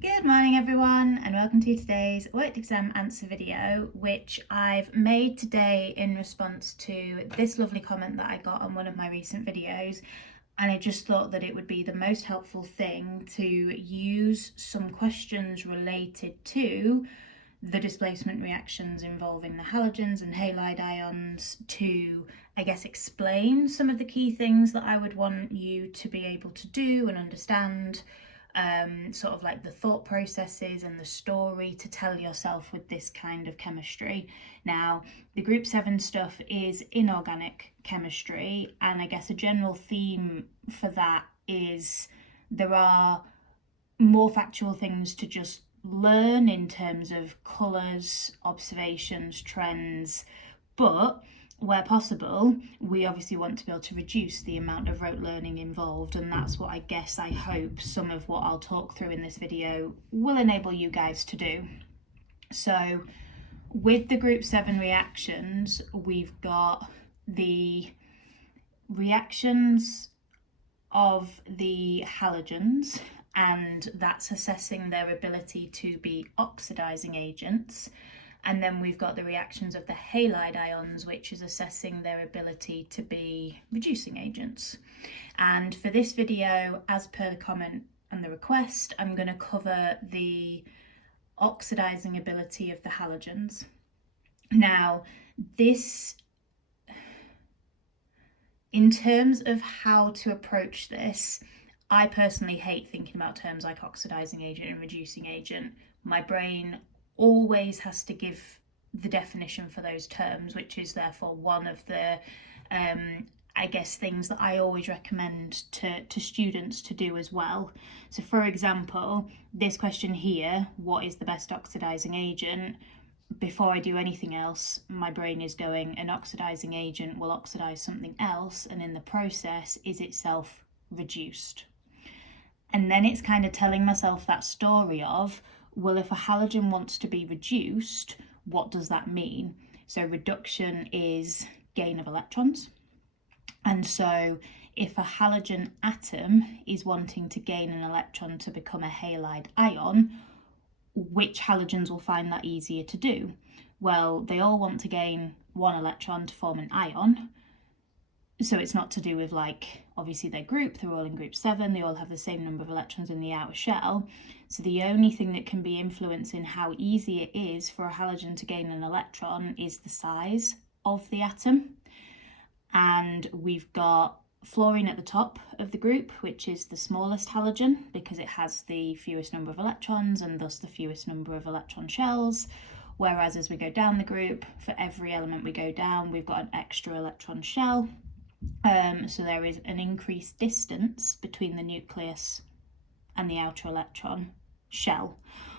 Good morning everyone, and welcome to today's worked exam answer video, which I've made today in response to this lovely comment that I got on one of my recent videos. And I just thought that it would be the most helpful thing to use some questions related to the displacement reactions involving the halogens and halide ions to, I guess, explain some of the key things that I would want you to be able to do and understand, sort of like the thought processes and the story to tell yourself with this kind of chemistry. Now, the group 7 stuff is inorganic chemistry, and I guess a general theme for that is there are more factual things to just learn in terms of colours, observations, trends, but where possible, we obviously want to be able to reduce the amount of rote learning involved, and that's what I hope some of what I'll talk through in this video will enable you guys to do. So with the group 7 reactions, we've got the reactions of the halogens, and that's assessing their ability to be oxidizing agents. And then we've got the reactions of the halide ions, which is assessing their ability to be reducing agents. And for this video, as per the comment and the request, I'm going to cover the oxidizing ability of the halogens. Now, this, in terms of how to approach this, I personally hate thinking about terms like oxidizing agent and reducing agent. My brain always has to give the definition for those terms, which is therefore one of the I guess things that I always recommend to students to do as well. So for example, this question here, what is the best oxidizing agent? Before I do anything else, my brain is going, an oxidizing agent will oxidize something else, and in the process is itself reduced. And then it's kind of telling myself that story of, well, if a halogen wants to be reduced, what does that mean? So reduction is gain of electrons. And so if a halogen atom is wanting to gain an electron to become a halide ion, which halogens will find that easier to do? Well, they all want to gain one electron to form an ion. So it's not to do with, like, obviously their group, they're all in group 7, they all have the same number of electrons in the outer shell. So the only thing that can be influencing how easy it is for a halogen to gain an electron is the size of the atom. And we've got fluorine at the top of the group, which is the smallest halogen because it has the fewest number of electrons and thus the fewest number of electron shells. Whereas as we go down the group, for every element we go down, we've got an extra electron shell. So there is an increased distance between the nucleus and the outer electron shell,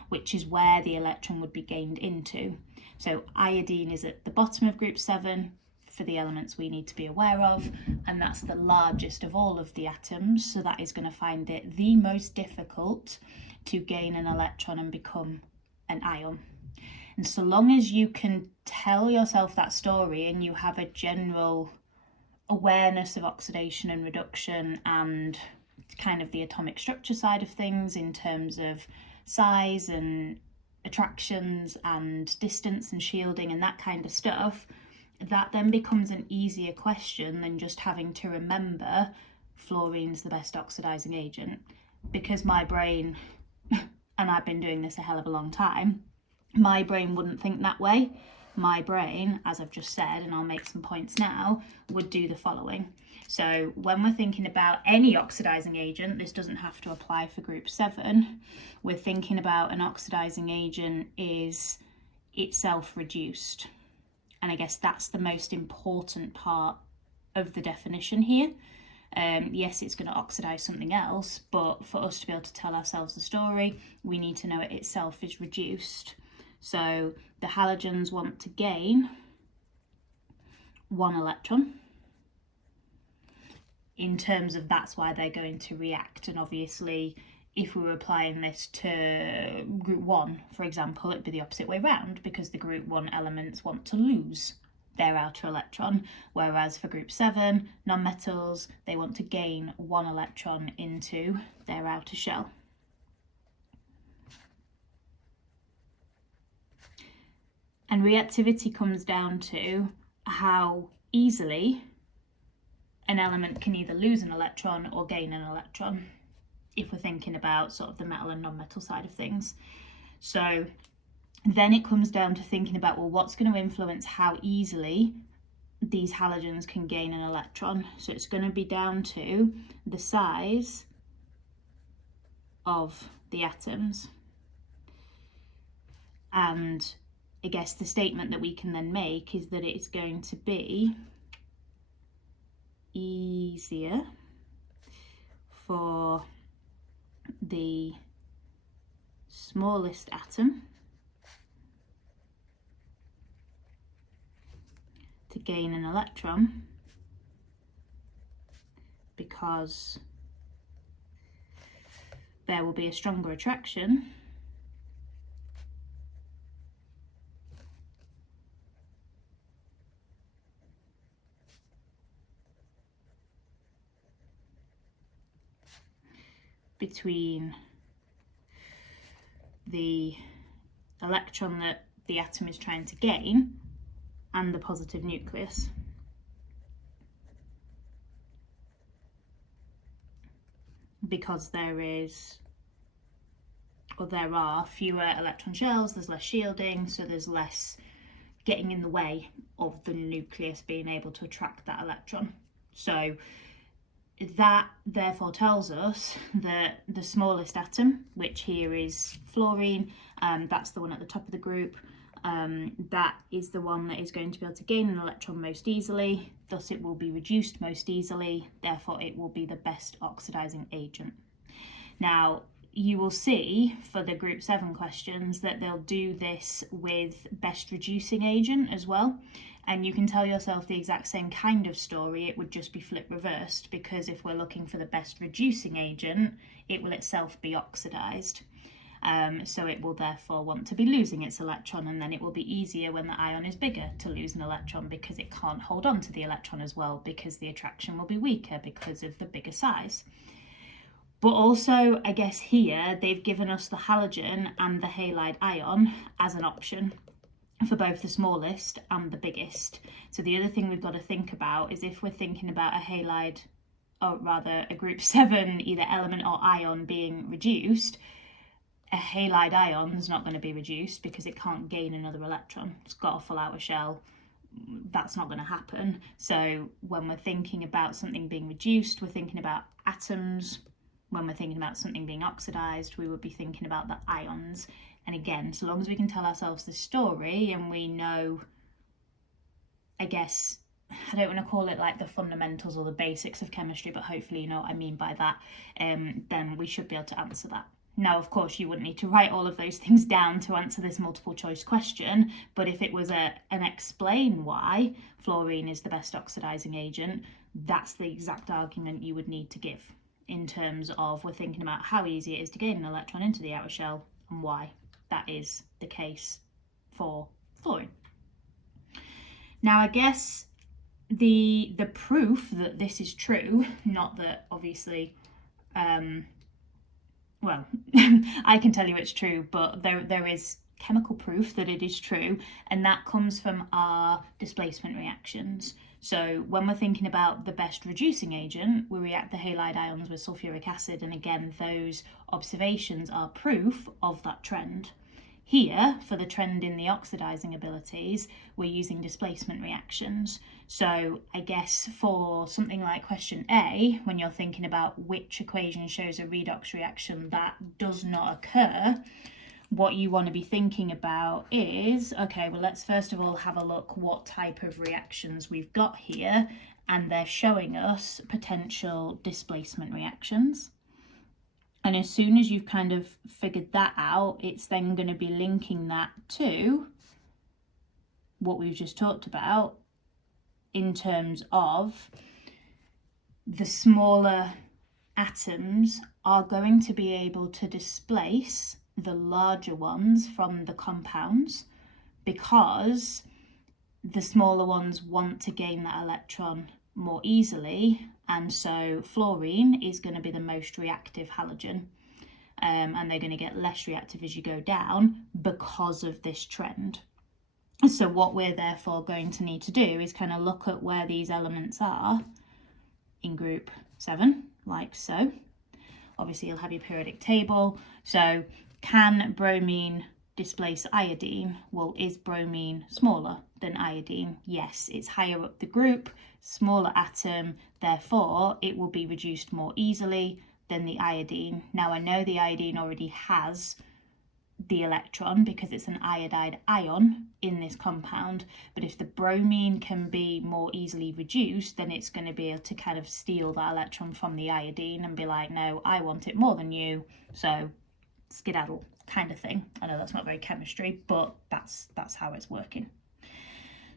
which is where the electron would be gained into. So iodine is at the bottom of group 7 for the elements we need to be aware of, and that's the largest of all of the atoms, so that is going to find it the most difficult to gain an electron and become an ion. And so long as you can tell yourself that story and you have a general awareness of oxidation and reduction and kind of the atomic structure side of things in terms of size and attractions and distance and shielding and that kind of stuff, that then becomes an easier question than just having to remember fluorine's the best oxidizing agent. Because my brain, and I've been doing this a hell of a long time, my brain wouldn't think that way. My brain, as I've just said, and I'll make some points now, would do the following. So when we're thinking about any oxidizing agent, this doesn't have to apply for group 7, we're thinking about an oxidizing agent is itself reduced. And I guess that's the most important part of the definition here. Yes, it's going to oxidize something else, but for us to be able to tell ourselves the story, we need to know it itself is reduced. So the halogens want to gain one electron. In terms of that's why they're going to react. And obviously, if we were applying this to group 1, for example, it'd be the opposite way round, because the group 1 elements want to lose their outer electron, whereas for group 7, non-metals, they want to gain one electron into their outer shell. And reactivity comes down to how easily an element can either lose an electron or gain an electron, if we're thinking about sort of the metal and non-metal side of things. So then it comes down to thinking about, well, what's going to influence how easily these halogens can gain an electron? So it's going to be down to the size of the atoms. And I guess the statement that we can then make is that it's going to be easier for the smallest atom to gain an electron because there will be a stronger attraction between the electron that the atom is trying to gain and the positive nucleus. Because there are fewer electron shells, there's less shielding, so there's less getting in the way of the nucleus being able to attract that electron. So that therefore tells us that the smallest atom, which here is fluorine, that's the one at the top of the group, that is the one that is going to be able to gain an electron most easily, thus it will be reduced most easily, therefore it will be the best oxidizing agent. Now, you will see for the group 7 questions that they'll do this with best reducing agent as well. And you can tell yourself the exact same kind of story, it would just be flip reversed, because if we're looking for the best reducing agent, it will itself be oxidized. So it will therefore want to be losing its electron, and then it will be easier when the ion is bigger to lose an electron because it can't hold on to the electron as well, because the attraction will be weaker because of the bigger size. But also, I guess here, they've given us the halogen and the halide ion as an option for both the smallest and the biggest. So the other thing we've got to think about is if we're thinking about a halide, or rather a group 7, either element or ion being reduced, a halide ion is not going to be reduced because it can't gain another electron. It's got a full outer shell. That's not going to happen. So when we're thinking about something being reduced, we're thinking about atoms. When we're thinking about something being oxidized, we would be thinking about the ions. And again, so long as we can tell ourselves the story and we know, I guess, I don't want to call it like the fundamentals or the basics of chemistry, but hopefully you know what I mean by that, then we should be able to answer that. Now, of course, you wouldn't need to write all of those things down to answer this multiple choice question, but if it was an explain why fluorine is the best oxidizing agent, that's the exact argument you would need to give in terms of we're thinking about how easy it is to gain an electron into the outer shell and why that is the case for fluorine. Now, I guess the proof that this is true, not that obviously, well, I can tell you it's true, but there is chemical proof that it is true, and that comes from our displacement reactions. So when we're thinking about the best reducing agent, we react the halide ions with sulfuric acid, and again, those observations are proof of that trend. Here, for the trend in the oxidizing abilities, we're using displacement reactions. So I guess for something like question A, when you're thinking about which equation shows a redox reaction that does not occur, what you want to be thinking about is, okay, well, let's first of all have a look what type of reactions we've got here, and they're showing us potential displacement reactions. And as soon as you've kind of figured that out, it's then going to be linking that to what we've just talked about in terms of the smaller atoms are going to be able to displace the larger ones from the compounds because the smaller ones want to gain that electron more easily, and so fluorine is going to be the most reactive halogen, and they're going to get less reactive as you go down because of this trend. So what we're therefore going to need to do is kind of look at where these elements are in group 7, like so. Obviously, you'll have your periodic table. So can bromine displace iodine? Well, is bromine smaller than iodine? Yes, it's higher up the group, smaller atom, therefore it will be reduced more easily than the iodine. Now, I know the iodine already has the electron because it's an iodide ion in this compound, but if the bromine can be more easily reduced, then it's going to be able to kind of steal that electron from the iodine and be like, no, I want it more than you, so skedaddle kind of thing. I know that's not very chemistry, but that's how it's working.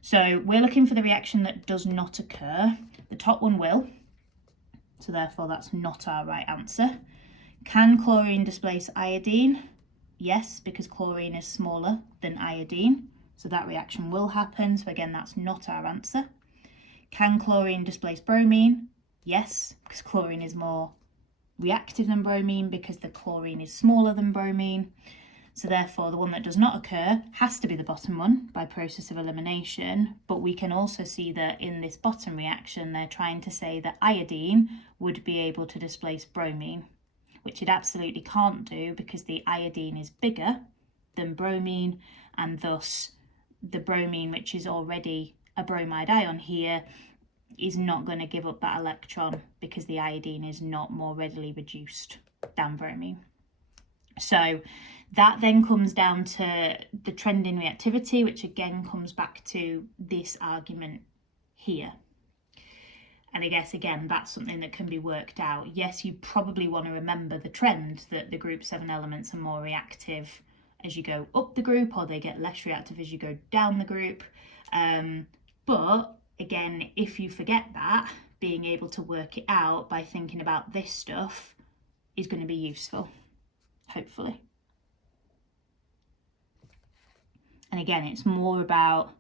So we're looking for the reaction that does not occur. The top one will, so therefore that's not our right answer. Can chlorine displace iodine? Yes, because chlorine is smaller than iodine, so that reaction will happen. So again, that's not our answer. Can chlorine displace bromine? Yes, because chlorine is more reactive than bromine because the chlorine is smaller than bromine. So therefore, the one that does not occur has to be the bottom one by process of elimination. But we can also see that in this bottom reaction, they're trying to say that iodine would be able to displace bromine, which it absolutely can't do because the iodine is bigger than bromine, and thus the bromine, which is already a bromide ion here, is not going to give up that electron because the iodine is not more readily reduced than bromine. So that then comes down to the trend in reactivity, which again comes back to this argument here. And I guess, again, that's something that can be worked out. Yes, you probably want to remember the trend that the group 7 elements are more reactive as you go up the group, or they get less reactive as you go down the group. But again, if you forget that, being able to work it out by thinking about this stuff is going to be useful, hopefully. And again, it's more about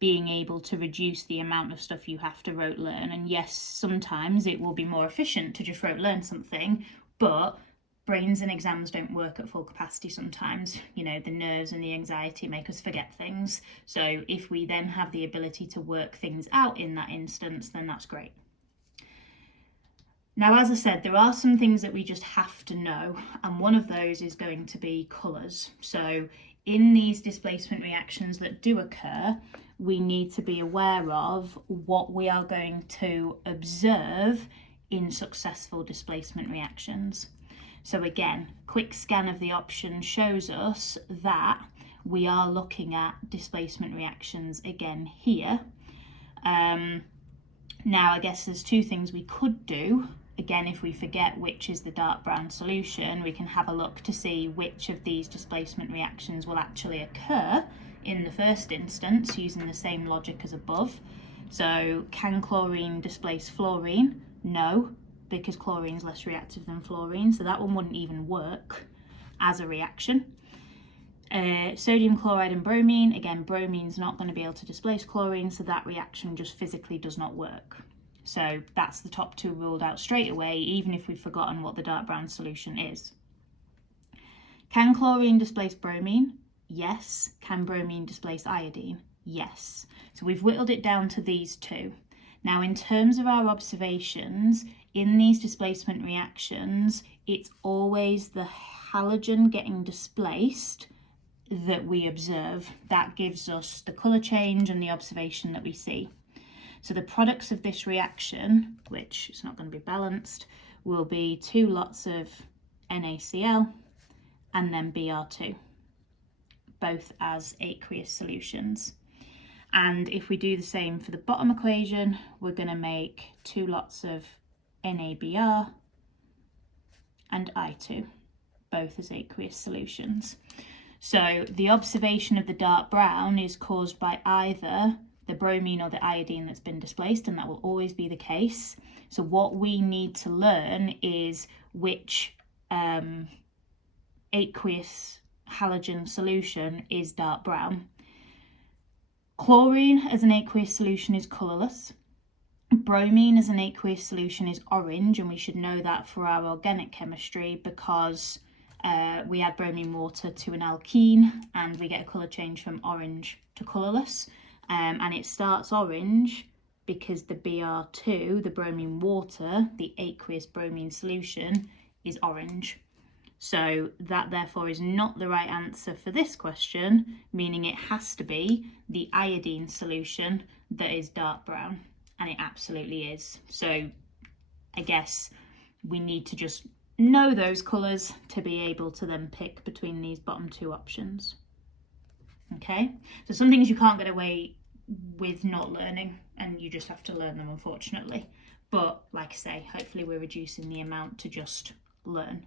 being able to reduce the amount of stuff you have to rote learn. And yes, sometimes it will be more efficient to just rote learn something, but brains and exams don't work at full capacity sometimes. You know, the nerves and the anxiety make us forget things. So if we then have the ability to work things out in that instance, then that's great. Now, as I said, there are some things that we just have to know, and one of those is going to be colours. So in these displacement reactions that do occur, we need to be aware of what we are going to observe in successful displacement reactions. So again, quick scan of the options shows us that we are looking at displacement reactions again here. Now, I guess there's two things we could do. Again, if we forget which is the dark brown solution, we can have a look to see which of these displacement reactions will actually occur in the first instance using the same logic as above. So can chlorine displace fluorine? No, because chlorine is less reactive than fluorine, so that one wouldn't even work as a reaction. Sodium chloride and bromine, again, bromine's not going to be able to displace chlorine, so that reaction just physically does not work. So that's the top two ruled out straight away, even if we've forgotten what the dark brown solution is. Can chlorine displace bromine? Yes. Can bromine displace iodine? Yes. So we've whittled it down to these two. Now, in terms of our observations, in these displacement reactions, it's always the halogen getting displaced that we observe. That gives us the colour change and the observation that we see. So the products of this reaction, which is not going to be balanced, will be 2 lots of NaCl and then Br2, both as aqueous solutions. And if we do the same for the bottom equation, we're going to make 2 lots of NaBr and I2, both as aqueous solutions. So the observation of the dark brown is caused by either the bromine or the iodine that's been displaced, and that will always be the case. So what we need to learn is which aqueous halogen solution is dark brown. Chlorine as an aqueous solution is colourless. Bromine as an aqueous solution is orange, and we should know that for our organic chemistry because we add bromine water to an alkene and we get a colour change from orange to colourless. And it starts orange because the Br2, the bromine water, the aqueous bromine solution, is orange. So that therefore is not the right answer for this question, meaning it has to be the iodine solution that is dark brown, and it absolutely is. So I guess we need to just know those colours to be able to then pick between these bottom two options. Okay, so some things you can't get away with not learning, and you just have to learn them, unfortunately. But like I say, hopefully we're reducing the amount to just learn.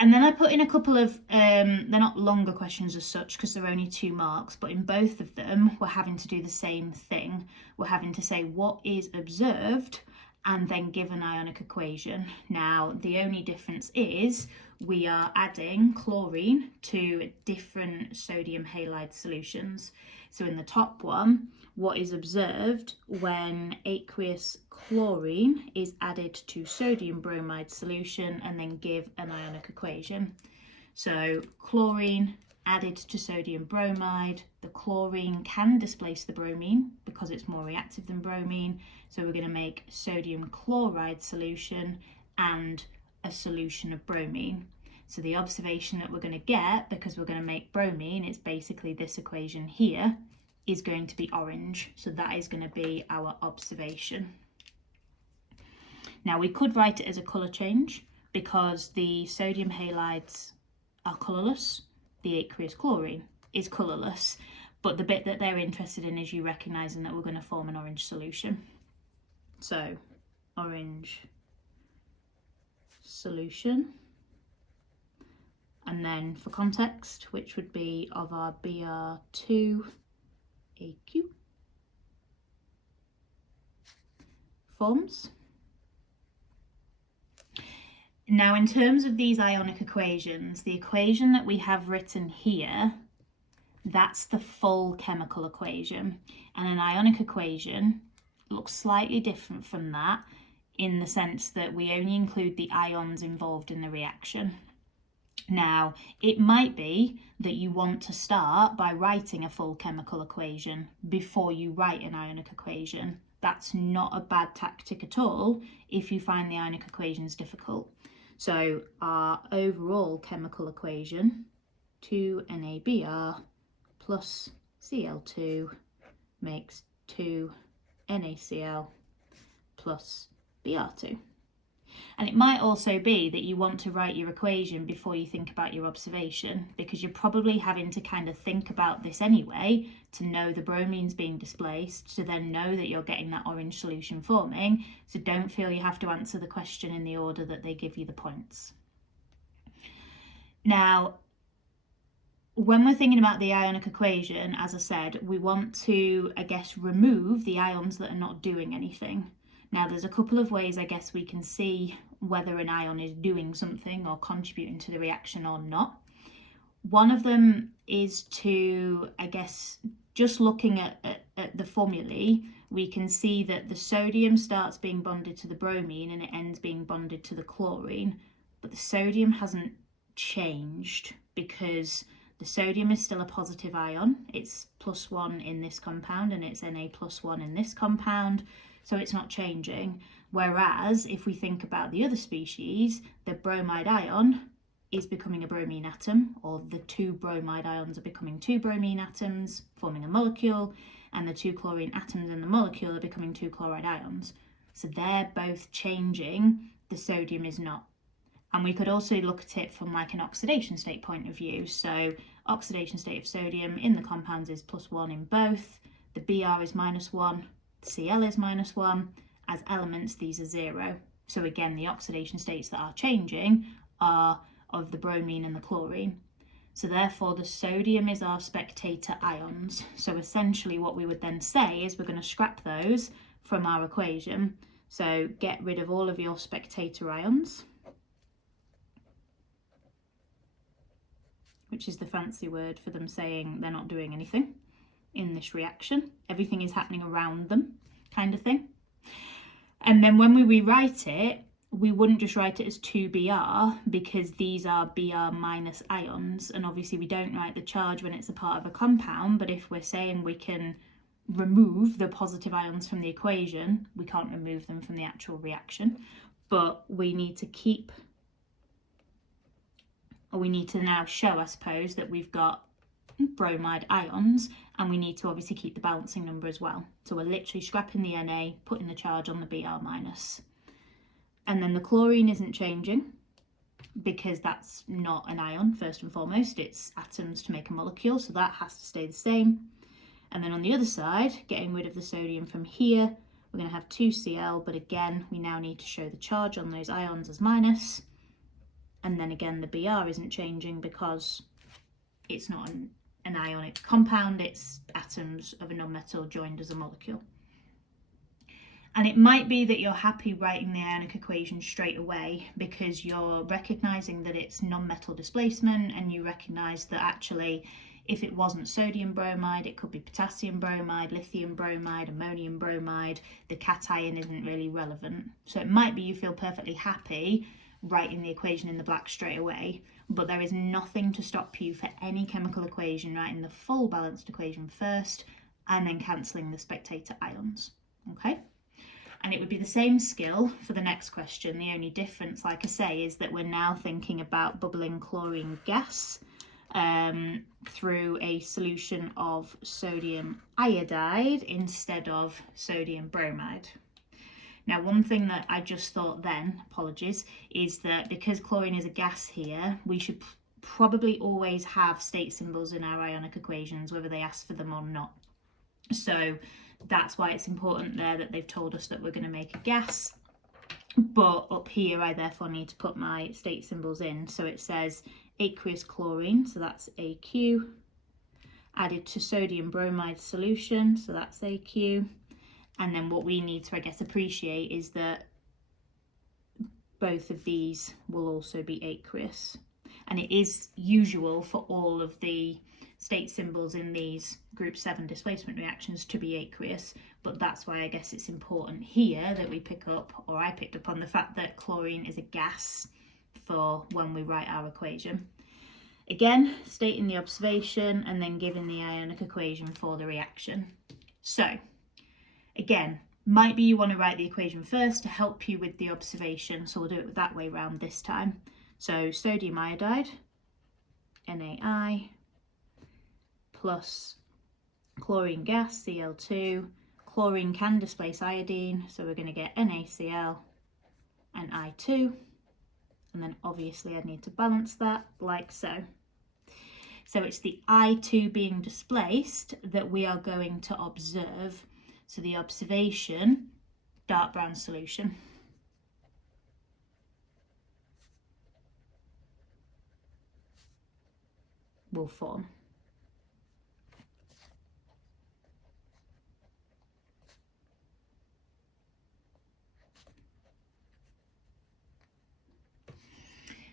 And then I put in a couple of, they're not longer questions as such because they're only 2 marks, but in both of them we're having to do the same thing. We're having to say what is observed and then give an ionic equation. Now the only difference is we are adding chlorine to different sodium halide solutions. So in the top one, what is observed when aqueous chlorine is added to sodium bromide solution and then give an ionic equation. So chlorine added to sodium bromide, the chlorine can displace the bromine because it's more reactive than bromine. So we're going to make sodium chloride solution and a solution of bromine. So the observation that we're going to get, because we're going to make bromine, it's basically this equation here, is going to be orange. So that is going to be our observation. Now we could write it as a colour change because the sodium halides are colourless, the aqueous chlorine is colourless, but the bit that they're interested in is you recognising that we're going to form an orange solution. So orange solution, and then for context, which would be of our Br2 AQ forms. Now in terms of these ionic equations, the equation that we have written here, that's the full chemical equation, and an ionic equation looks slightly different from that in the sense that we only include the ions involved in the reaction. Now, it might be that you want to start by writing a full chemical equation before you write an ionic equation. That's not a bad tactic at all if you find the ionic equations difficult. So our overall chemical equation, 2NaBr plus Cl2 makes 2NaCl plus Br2. And it might also be that you want to write your equation before you think about your observation, because you're probably having to kind of think about this anyway to know the bromine's being displaced, to then know that you're getting that orange solution forming. So don't feel you have to answer the question in the order that they give you the points. Now, when we're thinking about the ionic equation, as I said, we want to, I guess, remove the ions that are not doing anything. Now, there's a couple of ways, I guess, we can see whether an ion is doing something or contributing to the reaction or not. One of them is to, I guess, just looking at the formulae, we can see that the sodium starts being bonded to the bromine and it ends being bonded to the chlorine, but the sodium hasn't changed because the sodium is still a positive ion. It's +1 in this compound and it's Na+1 in this compound. So it's not changing. Whereas if we think about the other species, the bromide ion is becoming a bromine atom, or the 2 bromide ions are becoming 2 bromine atoms, forming a molecule, and the 2 chlorine atoms in the molecule are becoming 2 chloride ions. So they're both changing, the sodium is not. And we could also look at it from like an oxidation state point of view. So oxidation state of sodium in the compounds is +1 in both, the Br is -1, Cl is -1, as elements these are 0. So again, the oxidation states that are changing are of the bromine and the chlorine. So therefore the sodium is our spectator ions. So essentially what we would then say is we're going to scrap those from our equation. So get rid of all of your spectator ions, which is the fancy word for them saying they're not doing anything in this reaction. Everything is happening around them, kind of thing. And then when we rewrite it, we wouldn't just write it as 2Br because these are Br minus ions, and obviously we don't write the charge when it's a part of a compound, but if we're saying we can remove the positive ions from the equation, we can't remove them from the actual reaction, but we need to keep, or we need to now show, I suppose, that we've got bromide ions, and we need to obviously keep the balancing number as well. So we're literally scrapping the Na, putting the charge on the Br minus. And then the chlorine isn't changing because that's not an ion, first and foremost. It's atoms to make a molecule, so that has to stay the same. And then on the other side, getting rid of the sodium from here, we're going to have 2Cl, but again, we now need to show the charge on those ions as minus. And then again, the Br isn't changing because it's not an ionic compound, it's atoms of a nonmetal joined as a molecule. And it might be that you're happy writing the ionic equation straight away because you're recognizing that it's non-metal displacement, and you recognize that actually if it wasn't sodium bromide, it could be potassium bromide, lithium bromide, ammonium bromide. The cation isn't really relevant. So it might be you feel perfectly happy writing the equation in the black straight away, but there is nothing to stop you for any chemical equation writing the full balanced equation first and then cancelling the spectator ions. Okay? And it would be the same skill for the next question. The only difference, like I say, is that we're now thinking about bubbling chlorine gas through a solution of sodium iodide instead of sodium bromide. Now, one thing that I just thought then, apologies, is that because chlorine is a gas here, we should probably always have state symbols in our ionic equations, whether they ask for them or not. So that's why it's important there that they've told us that we're going to make a gas. But up here, I therefore need to put my state symbols in. So it says aqueous chlorine, so that's AQ, added to sodium bromide solution, so that's AQ. And then what we need to, I guess, appreciate is that both of these will also be aqueous. And it is usual for all of the state symbols in these group 7 displacement reactions to be aqueous, but that's why I guess it's important here that we pick up, or I picked up on the fact that chlorine is a gas for when we write our equation. Again, stating the observation and then giving the ionic equation for the reaction. So again, might be you want to write the equation first to help you with the observation, so we'll do it that way round this time. So sodium iodide, NaI, plus chlorine gas, Cl2. Chlorine can displace iodine, so we're going to get NaCl and I2. And then obviously I need to balance that like so. So it's the I2 being displaced that we are going to observe. So the observation, dark brown solution. Will form.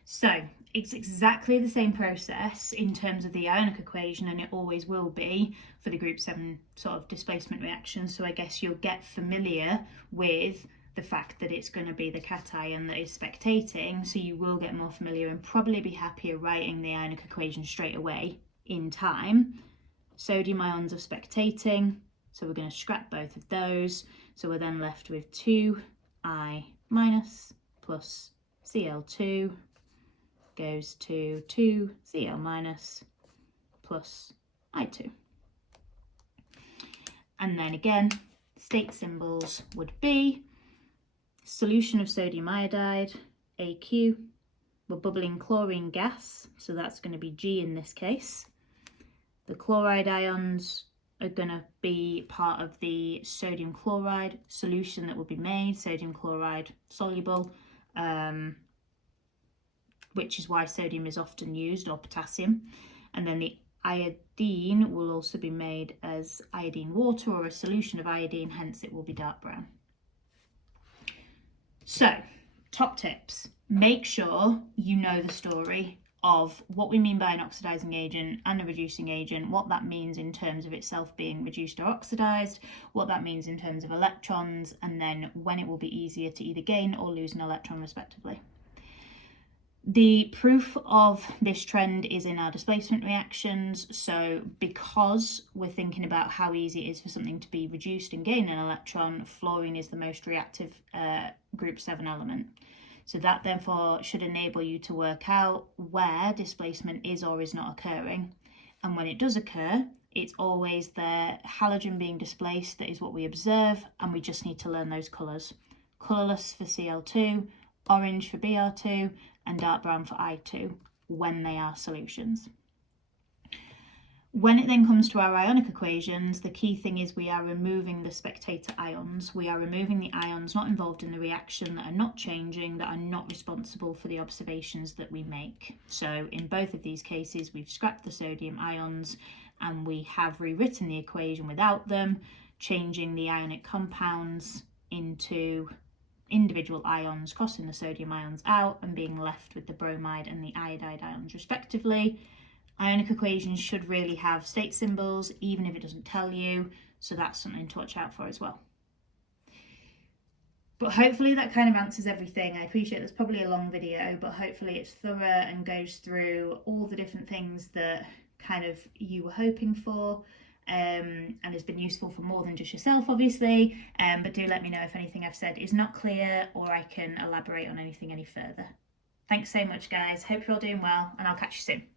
So it's exactly the same process in terms of the ionic equation, and it always will be for the group 7 sort of displacement reactions. So I guess you'll get familiar with the fact that it's going to be the cation that is spectating, so you will get more familiar and probably be happier writing the ionic equation straight away in time. Sodium ions are spectating, so we're going to scrap both of those. So we're then left with 2I minus plus Cl2 goes to 2Cl minus plus I2. And then again, state symbols would be solution of sodium iodide, AQ. We're bubbling chlorine gas, so that's going to be G in this case. The chloride ions are going to be part of the sodium chloride solution that will be made, sodium chloride soluble, which is why sodium is often used, or potassium. And then the iodine will also be made as iodine water or a solution of iodine, hence it will be dark brown. So, top tips. Make sure you know the story of what we mean by an oxidizing agent and a reducing agent, what that means in terms of itself being reduced or oxidized, what that means in terms of electrons, and then when it will be easier to either gain or lose an electron respectively. The proof of this trend is in our displacement reactions. So because we're thinking about how easy it is for something to be reduced and gain an electron, fluorine is the most reactive group 7 element. So that therefore should enable you to work out where displacement is or is not occurring. And when it does occur, it's always the halogen being displaced that is what we observe, and we just need to learn those colours. Colourless for Cl2, orange for Br2, and dark brown for I2 when they are solutions. When it then comes to our ionic equations, the key thing is we are removing the spectator ions. We are removing the ions not involved in the reaction, that are not changing, that are not responsible for the observations that we make. So in both of these cases, we've scrapped the sodium ions and we have rewritten the equation without them, changing the ionic compounds into individual ions, crossing the sodium ions out and being left with the bromide and the iodide ions respectively. Ionic equations should really have state symbols, even if it doesn't tell you, so that's something to watch out for as well. But hopefully that kind of answers everything. I appreciate it's probably a long video, but hopefully it's thorough and goes through all the different things that kind of you were hoping for. And has been useful for more than just yourself, obviously, but do let me know if anything I've said is not clear or I can elaborate on anything any further. Thanks so much, guys. Hope you're all doing well, and I'll catch you soon.